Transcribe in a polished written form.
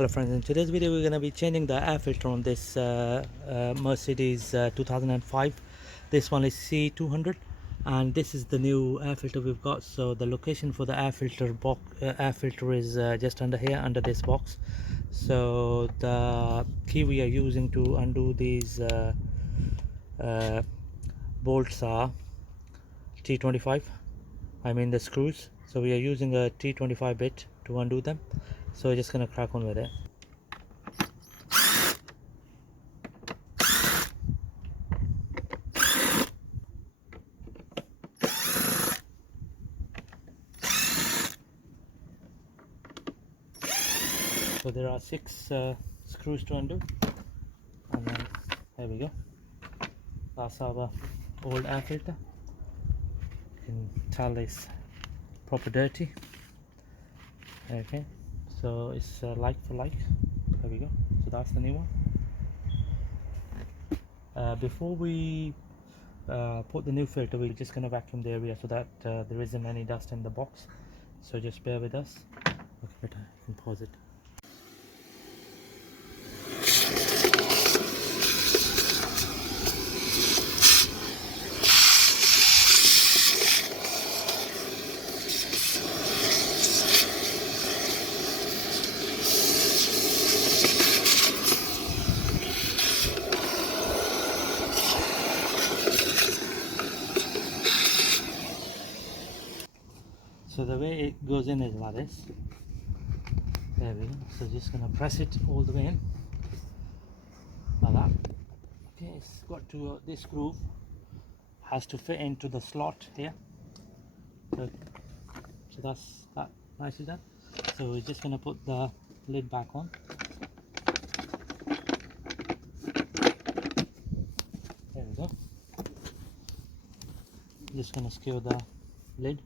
Hello friends, in today's video we're going to be changing the air filter on this Mercedes 2005. This one is C200 and this is the new air filter we've got. So the location for the air filter box is just under here, under this box. So the key we are using to undo these bolts are T25, I mean the screws. So we are using a T25 bit to undo them. So we're just going to crack on with it. So there are 6 screws to undo, and then there we go. That's our old air filter. You can tell it's proper dirty. Okay, so it's like for like. There we go. So that's the new one. Before we put the new filter, we're just going to vacuum the area so that there isn't any dust in the box. So just bear with us. Okay, better. You can pause it. So the way it goes in is like this. There we go. So just gonna press it all the way in like that. Okay, it's got to this groove has to fit into the slot here. So that's that nicely done. So we're just gonna put the lid back on. There we go. Just gonna secure the lid.